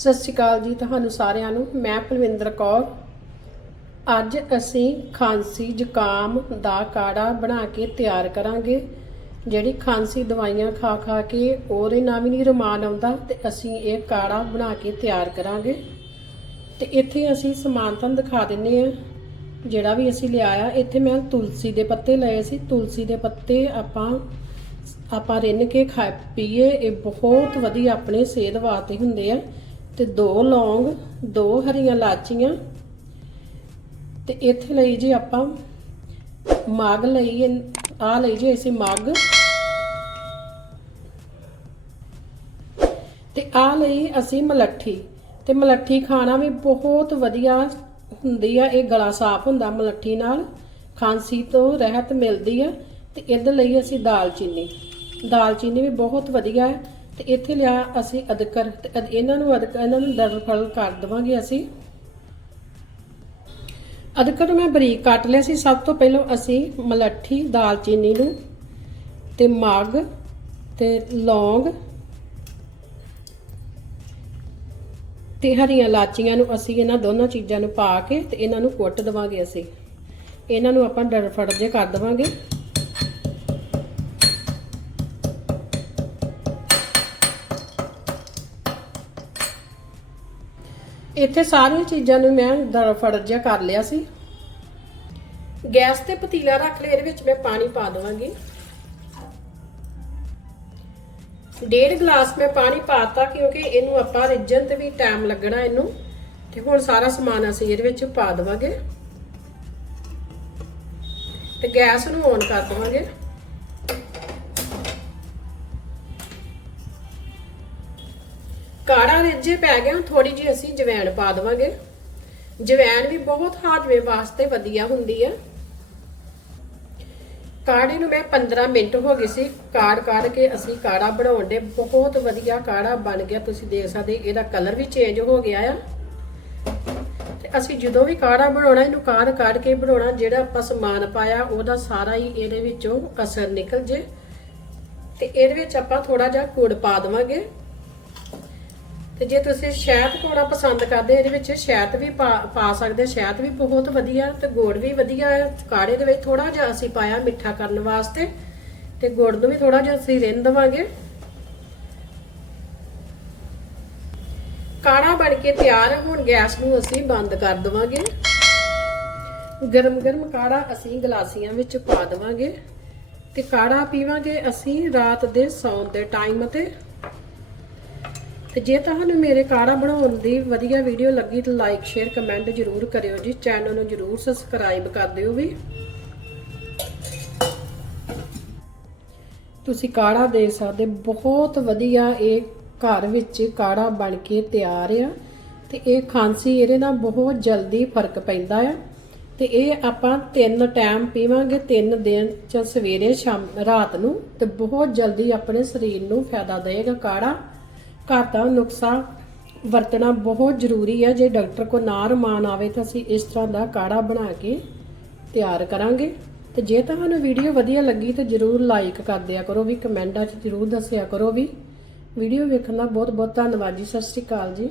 ਸਤਿ ਸ਼੍ਰੀ ਅਕਾਲ ਜੀ ਤੁਹਾਨੂੰ ਸਾਰਿਆਂ ਨੂੰ। ਮੈਂ ਪਲਵਿੰਦਰ ਕੌਰ। ਅੱਜ ਅਸੀਂ ਖਾਂਸੀ ਜ਼ੁਕਾਮ ਦਾ ਕਾੜਾ ਬਣਾ ਕੇ ਤਿਆਰ ਕਰਾਂਗੇ। ਜਿਹੜੀ ਖਾਂਸੀ ਦਵਾਈਆਂ ਖਾ ਖਾ ਕੇ ਉਹਦੇ ਨਾਲ ਵੀ ਨਹੀਂ ਰਮਾਨ ਆਉਂਦਾ ਤੇ ਅਸੀਂ ਇਹ ਕਾੜਾ ਬਣਾ ਕੇ ਤਿਆਰ ਕਰਾਂਗੇ। ਤੇ ਇੱਥੇ ਅਸੀਂ ਸਮਾਨ ਤੁਹਾਨੂੰ ਦਿਖਾ ਦਿੰਨੇ ਆ। ਜਿਹੜਾ ਵੀ ਅਸੀਂ ਲਿਆਇਆ, ਇੱਥੇ ਮੈਂ ਤੁਲਸੀ ਦੇ ਪੱਤੇ ਲਏ ਸੀ। ਤੁਲਸੀ ਦੇ ਪੱਤੇ ਆਪਾਂ ਆਪਾਂ ਰਿੰਨ ਕੇ ਖਾ ਪੀਏ। ਇਹ ਬਹੁਤ ਵਧੀਆ ਆਪਣੇ ਸਿਹਤ ਵਾਸਤੇ ਹੁੰਦੇ ਆ। ਤੇ ਦੋ ਲੌਂਗ, ਦੋ ਹਰੀਆਂ ਲਾਚੀਆਂ। ਤੇ ਇੱਥੇ ਲਈ ਜੀ ਆਪਾਂ ਮੱਗ ਲਈ ਆ ਲਈ ਜੀ ਅਸੀਂ ਮੱਗ। ਤੇ ਆ ਲਈ ਅਸੀਂ ਮਲੱਠੀ। ਤੇ ਮਲੱਠੀ ਖਾਣਾ ਵੀ ਬਹੁਤ ਵਧੀਆ ਹੁੰਦੀ ਆ, ਇਹ ਗਲਾ ਸਾਫ਼ ਹੁੰਦਾ ਮਲੱਠੀ ਨਾਲ। ਖਾਂਸੀ ਤੋਂ ਰਹਿਤ ਮਿਲਦੀ ਆ। ਤੇ ਇਹਦੇ ਲਈ ਅਸੀਂ ਦਾਲਚੀਨੀ। ਦਾਲਚੀਨੀ ਵੀ ਬਹੁਤ ਵਧੀਆ ਹੈ। ਤੇ ਇੱਥੇ ਲਿਆ ਅਸੀਂ ਅਦਕਰ ਤੇ ਅਦ- ਇਹਨਾਂ ਨੂੰ ਅਦਕ ਇਹਨਾਂ ਨੂੰ ਦਰਫਲ ਕਰ ਦਵਾਂਗੇ ਅਸੀਂ। ਅਦਰਕ ਨੂੰ ਮੈਂ ਬਰੀਕ ਕੱਟ ਲਿਆ ਸੀ। ਸਭ ਤੋਂ ਪਹਿਲਾਂ ਅਸੀਂ ਮਲੱਠੀ, ਦਾਲਚੀਨੀ ਨੂੰ ਤੇ ਮੱਗ ਤੇ ਲੌਂਗ ਤੇ ਹਰੀਆਂ ਲਾਚੀਆਂ ਨੂੰ ਅਸੀਂ ਇਹਨਾਂ ਦੋਨਾਂ ਚੀਜ਼ਾਂ ਨੂੰ ਪਾ ਕੇ ਤੇ ਇਹਨਾਂ ਨੂੰ ਕੁੱਟ ਦਵਾਂਗੇ ਅਸੀਂ। ਇਹਨਾਂ ਨੂੰ ਆਪਾਂ ਡਰਫੜ ਜੇ ਕਰ ਦਵਾਂਗੇ। ਇੱਥੇ ਸਾਰੀਆਂ ਚੀਜ਼ਾਂ ਨੂੰ ਮੈਂ ਦਰਫੜ ਜਿਹਾ ਕਰ ਲਿਆ ਸੀ। ਗੈਸ ਤੇ ਪਤੀਲਾ ਰੱਖ ਲਿਆ, ਇਹਦੇ ਵਿੱਚ ਮੈਂ ਪਾਣੀ ਪਾ ਦਵਾਂਗੀ। ਡੇਢ ਗਲਾਸ ਮੈਂ ਪਾਣੀ ਪਾਤਾ, ਕਿਉਂਕਿ ਇਹਨੂੰ ਆਪਾਂ ਰਿੱਝਣ ਤੇ ਵੀ ਟਾਈਮ ਲੱਗਣਾ ਇਹਨੂੰ। ਤੇ ਹੁਣ ਸਾਰਾ ਸਮਾਨ ਅਸੀਂ ਇਹਦੇ ਵਿੱਚ ਪਾ ਦਵਾਂਗੇ। ਤੇ ਗੈਸ ਨੂੰ ਔਨ ਕਰ ਦਵਾਂਗੇ। ਕਾੜਾ ਰਿੱਝੇ ਪੈ ਗਿਆ ਥੋੜੀ ਜਿਹੀ ਅਸੀਂ ਜਵੈਣ ਪਾ ਦਵਾਂਗੇ। ਜਵੈਣ ਵੀ ਬਹੁਤ ਹਾਜ਼ਮੇ ਵਾਸਤੇ ਵਧੀਆ ਹੁੰਦੀ ਆ। ਕਾੜੇ ਨੂੰ ਮੈਂ 15 ਮਿੰਟ ਹੋ ਗਏ ਸੀ ਕਾੜ ਕਾੜ ਕੇ ਅਸੀਂ ਕਾੜਾ ਬਣਾਉਣ ਦੇ। ਬਹੁਤ ਵਧੀਆ ਕਾੜਾ ਬਣ ਗਿਆ, ਤੁਸੀਂ ਦੇਖ ਸਕਦੇ ਇਹਦਾ ਕਲਰ ਵੀ ਚੇਂਜ ਹੋ ਗਿਆ ਆ। ਤੇ ਅਸੀਂ ਜਦੋਂ ਵੀ ਕਾੜਾ ਬਣਾਉਣਾ, ਇਹਨੂੰ ਕਾੜ ਕਾੜ ਕੇ ਬਣਾਉਣਾ, ਜਿਹੜਾ ਆਪਾਂ ਸਮਾਨ ਪਾਇਆ, ਉਹਦਾ ਸਾਰਾ ਹੀ ਇਹਦੇ ਵਿੱਚੋਂ ਅਸਰ ਨਿਕਲ ਜੇ। ਤੇ ਇਹਦੇ ਵਿੱਚ ਆਪਾਂ ਥੋੜਾ ਜਿਹਾ ਗੁੜ ਪਾ ਦੇਵਾਂਗੇ। ਤੇ ਜੇ ਤੁਸੀਂ ਸ਼ਹਿਦ ਪਾਉਣਾ ਪਸੰਦ ਕਰਦੇ ਇਹਦੇ ਵਿੱਚ ਸ਼ਹਿਦ ਵੀ ਪਾ ਪਾ ਸਕਦੇ ਸ਼ਹਿਦ ਵੀ ਬਹੁਤ ਵਧੀਆ ਤੇ ਗੁੜ ਵੀ ਵਧੀਆ ਹੈ। ਕਾੜੇ ਦੇ ਵਿੱਚ ਥੋੜਾ ਜਿਹਾ ਅਸੀਂ ਪਾਇਆ ਮਿੱਠਾ ਕਰਨ ਵਾਸਤੇ ਤੇ ਗੁੜ ਨੂੰ ਵੀ ਥੋੜਾ ਜਿਹਾ ਅਸੀਂ ਰਿੰਨ ਦਵਾਂਗੇ। ਕਾੜਾ ਬਣ ਕੇ ਤਿਆਰ ਹੈ, ਹੁਣ ਗੈਸ ਨੂੰ ਅਸੀਂ ਬੰਦ ਕਰ ਦਵਾਂਗੇ। ਗਰਮ ਗਰਮ ਕਾੜਾ ਅਸੀਂ ਗਲਾਸੀਆਂ ਵਿੱਚ ਪਾ ਦਵਾਂਗੇ ਤੇ ਕਾੜਾ ਪੀਵਾਂਗੇ ਅਸੀਂ ਰਾਤ ਦੇ ਸੌਣ ਦੇ ਟਾਈਮ ਤੇ। ਤੇ ਜੇ ਤੁਹਾਨੂੰ ਮੇਰੇ ਕਾੜਾ ਬਣਾਉਣ ਦੀ ਵਧੀਆ ਵੀਡੀਓ ਲੱਗੀ ਤਾਂ ਲਾਈਕ ਸ਼ੇਅਰ ਕਮੈਂਟ ਜ਼ਰੂਰ ਕਰਿਓ ਜੀ। ਚੈਨਲ ਨੂੰ ਜ਼ਰੂਰ ਸਬਸਕ੍ਰਾਈਬ ਕਰ ਦਿਓ ਵੀ। ਤੁਸੀਂ ਕਾੜਾ ਦੇ ਸਕਦੇ, ਬਹੁਤ ਵਧੀਆ ਇਹ ਘਰ ਵਿੱਚ ਕਾੜਾ ਬਣ ਕੇ ਤਿਆਰ ਆ ਤੇ ਇਹ ਖਾਂਸੀ ਇਹਦੇ ਨਾਲ ਬਹੁਤ ਜਲਦੀ ਫ਼ਰਕ ਪੈਂਦਾ ਆ। ਤੇ ਇਹ ਆਪਾਂ ਤਿੰਨ ਟਾਈਮ ਪੀਵਾਂਗੇ, ਤਿੰਨ ਦਿਨ ਚ ਸਵੇਰੇ, ਸ਼ਾਮ, ਰਾਤ ਨੂੰ ਤੇ ਬਹੁਤ ਜਲਦੀ ਆਪਣੇ ਸਰੀਰ ਨੂੰ ਫਾਇਦਾ ਦੇਵੇਗਾ ਕਾੜਾ। ਘਰ ਦਾ ਨੁਸਖਾ ਵਰਤਣਾ ਬਹੁਤ ਜ਼ਰੂਰੀ ਹੈ। ਜੇ ਡਾਕਟਰ ਕੋ ਨਾ ਰਮਾਨ ਆਵੇ ਤਾਂ ਅਸੀਂ ਇਸ ਤਰ੍ਹਾਂ ਦਾ ਕਾੜਾ ਬਣਾ ਕੇ ਤਿਆਰ ਕਰਾਂਗੇ। ਤੇ ਜੇ ਤੁਹਾਨੂੰ ਵੀਡੀਓ ਵਧੀਆ ਲੱਗੀ ਤਾਂ ਜਰੂਰ ਲਾਈਕ ਕਰ ਦਿਆ ਕਰੋ ਵੀ, ਕਮੈਂਟਾਂ 'ਚ ਜਰੂਰ ਦੱਸਿਆ ਕਰੋ ਵੀ। ਵੀਡੀਓ ਵੇਖਣ ਦਾ ਬਹੁਤ ਬਹੁਤ ਧੰਨਵਾਦ ਜੀ। ਸਤਿ ਸ਼੍ਰੀ ਅਕਾਲ ਜੀ।